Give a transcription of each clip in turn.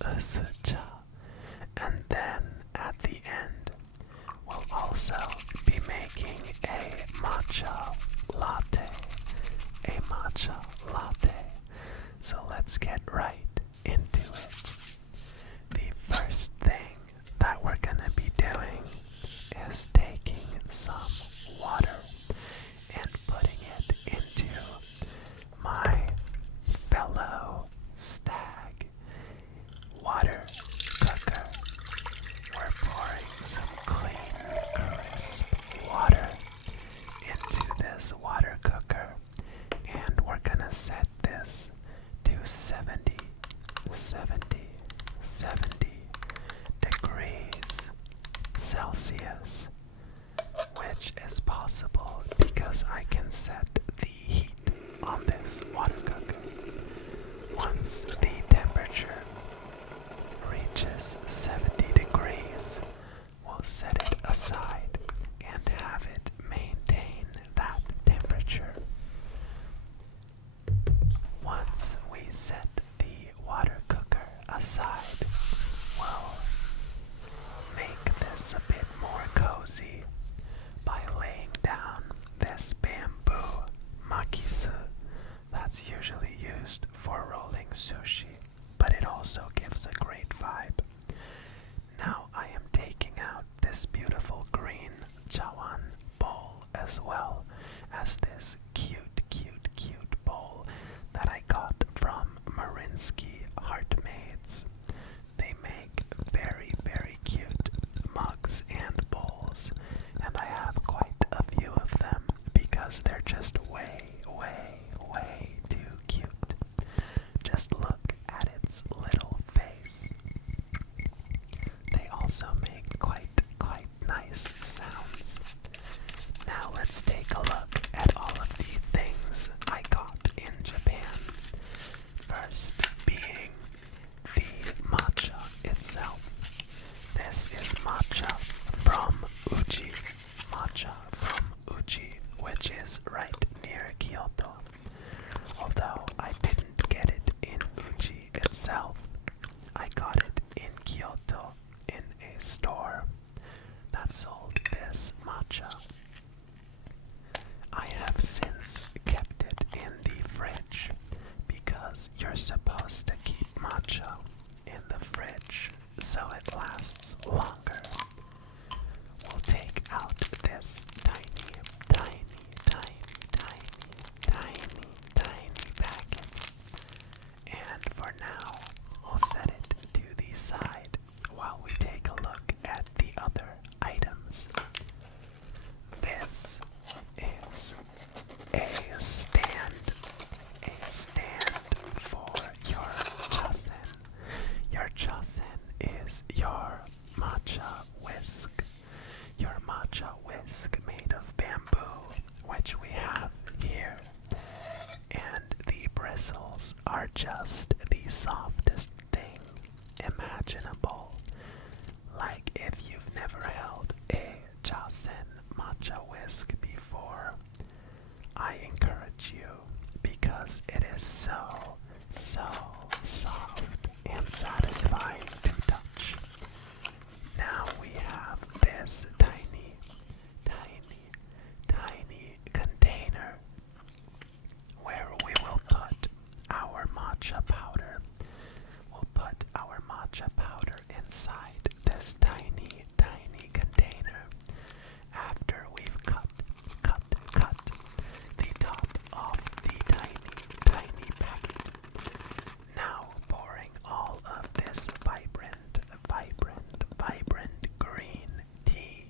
Usucha. And then at the end, we'll also be making a matcha latte. A matcha latte. So let's get right into it. The first thing that we're gonna be doing is taking some water and putting it into my fellow stag water cooker. We're pouring some clean, crisp water into this water cooker, and we're gonna set this to 70 degrees Celsius, which is possible because I can set the heat on this water cooker. Once the temperature reaches 70 degrees, we'll set it aside and have it maintain that temperature. Once we set the water cooker aside, we'll make this a bit more cozy by laying down this bamboo makisu that's usually used for rolling sushi, but it also gives a great vibe. Now I am taking out this beautiful green chawan bowl as well as this cute bowl that I got from Marinsky Heartmaids. They make very cute mugs and bowls, and I have quite a few of them because they're just way too cute. Just look at its little face. They also make quite nice sounds. Now let's take a look at all of the things I got in Japan. First being the matcha itself. This is matcha from Uji, which is right near Kyoto. Although I didn't get it in Uji itself, I got it in Kyoto in a store that sold this matcha. I have since kept it in the fridge because you're supposed to keep matcha in the fridge so it lasts longer. We'll take out this tiny packet, and for now we'll set it to the side while we take a look at the other items. This is a stand for your chasen. Your chasen is your matcha whisk. Your matcha whisk made of bamboo, which we have here. And the bristles are just the softest thing imaginable. Like if you've never held a chasen matcha whisk before, I encourage you because it is so soft and satisfying to touch. Now we have this tiny container where we will put our matcha powder. We'll put our matcha powder inside this tiny container after we've cut the top off the tiny packet. Now pouring all of this vibrant green tea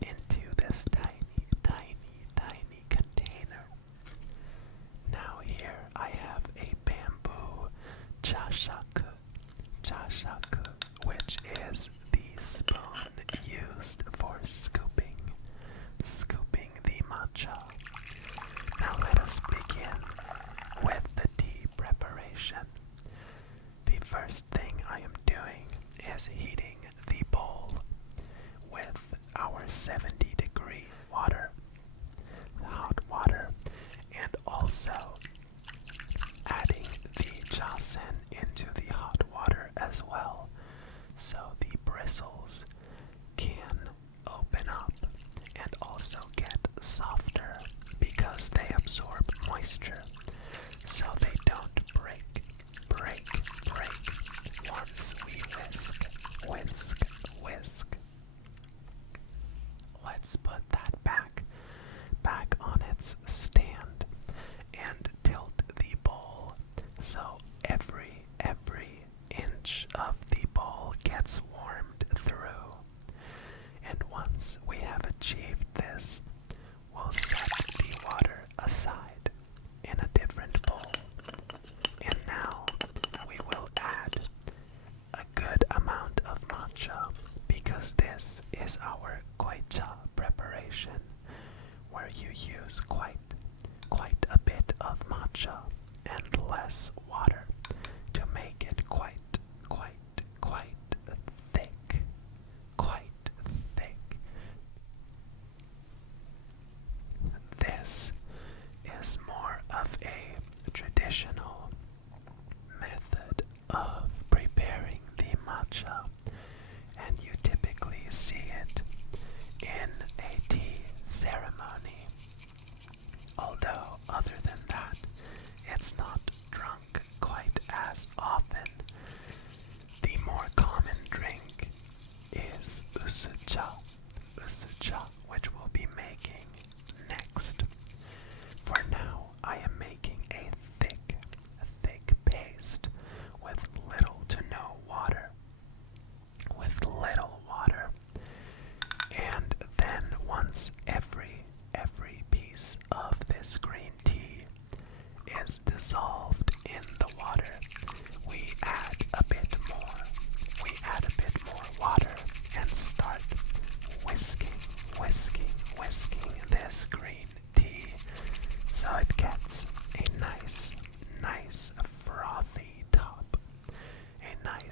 into this tiny container. Now here I have a bamboo chashaku, which is the spoon used for scooping the matcha. Now let us begin with the tea preparation. The first thing I am doing is heating the bowl with our 70-degree water, hot water, and also adding the chasen into the hot water as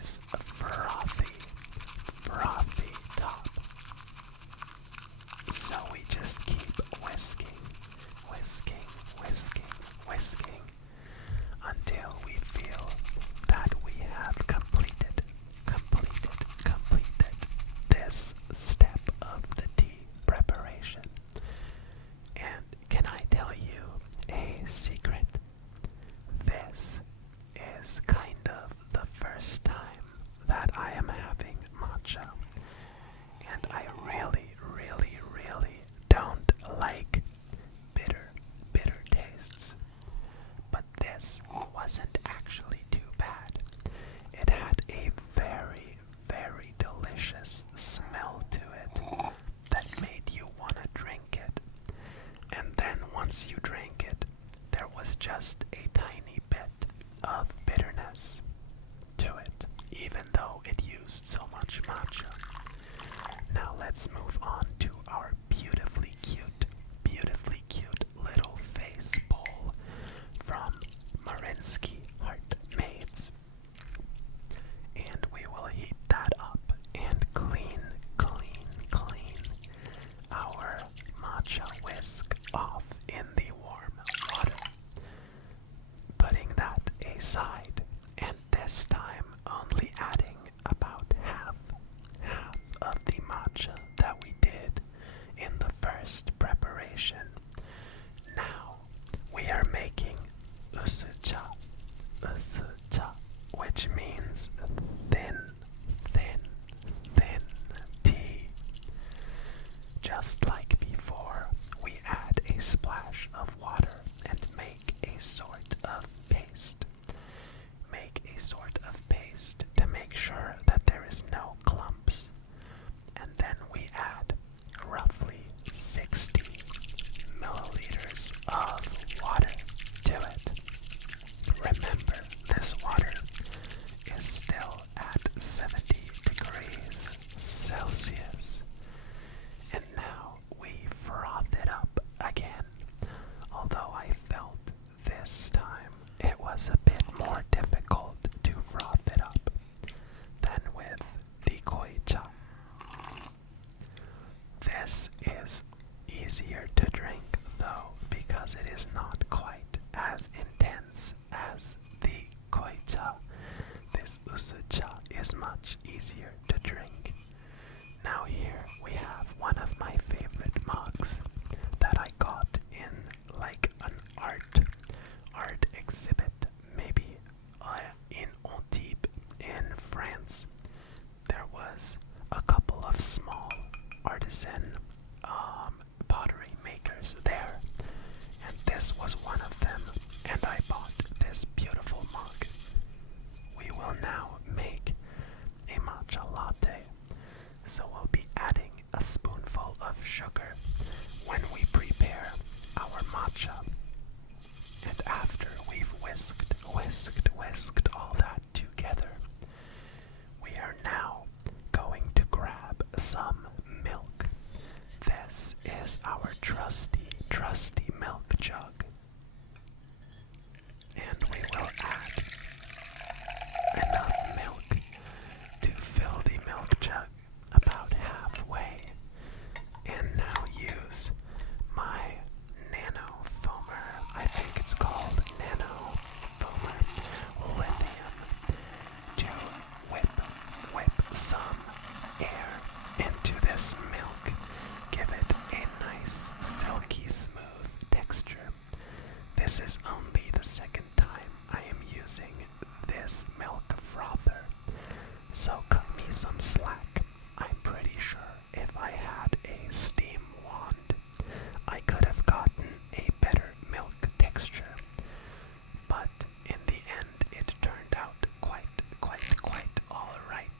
nice frothy top. So we just keep whisking, whisking, whisking, whisking until we feel that we have completed this step of the tea preparation. And can I tell you a secret? This is kind of the first time that I am having matcha, and I really, really, really don't like bitter tastes. But this wasn't actually too bad. It had a very, very delicious smell to it that made you want to drink it. And then once you drank it, there was just a tiny bit of bitterness to it, even though it used so much matcha. Now let's move on to our beautifully cute little face bowl from Marinsky Heart Maids. And we will heat that up and clean our matcha whisk off in the warm water. Putting that aside, and this time only adding about half of the matcha that we did in the first preparation. Now we are making Usucha, which means thin tea. Just like before, we add a splash of water and make a sort of paste. Make a sort of paste to make sure that there is no clumps. And then we add roughly 60 milliliters of water to it. Remember, this water is still at 70 degrees Celsius. And now we froth it up again, although I felt this time it was a bit more difficult to froth it up than with the Koicha. This is easier to drink though, because it is not quite as intense as the Koicha. This Usucha is much easier to drink. Now here we have one of my favorite mugs that I got in like an art exhibit, maybe in Antibes in France. There was a couple of small artisan pottery makers there, and this was one of them, and I bought this beautiful mug. We will now make a matcha latte, so we'll be adding a spoonful of sugar when we prepare our matcha. And after we've whisked all that together, we are now going to grab some milk. This is our trusty milk jug. And we will add enough milk to fill the milk jug about halfway. And now use my nano foamer, I think it's called nano foamer lithium, to whip some air into this milk. Give it a nice silky smooth texture. This is only the second time I am using this milk frother, so cut me some slack. I'm pretty sure if I had a steam wand, I could have gotten a better milk texture. But in the end, it turned out quite alright.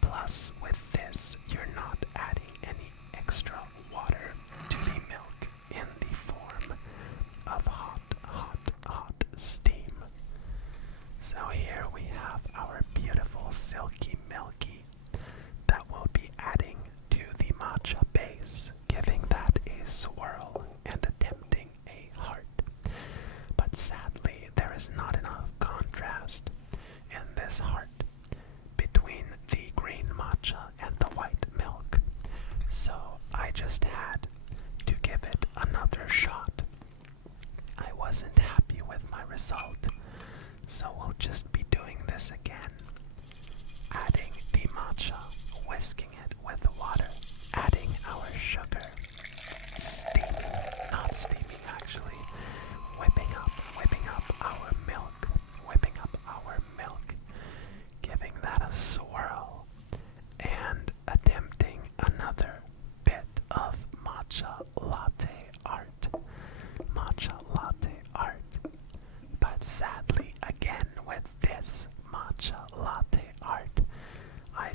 Plus, with this, you're not adding any extra water to the milk in the form of hot steam. So here we have our beautiful silky milky that we'll be adding to the matcha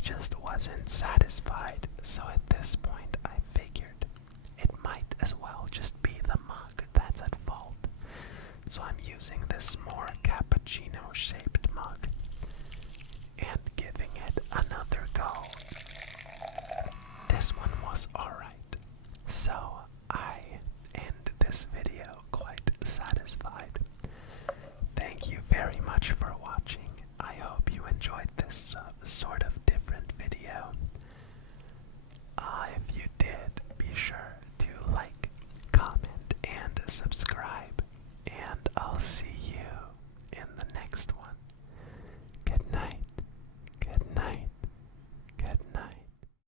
just wasn't satisfied, so at this point I figured it might as well just be the mug that's at fault. So I'm using this more cappuccino-shaped mug and giving it another go. This one was alright, so I end this video quite satisfied. Thank you very much for watching. I hope you enjoyed this sort of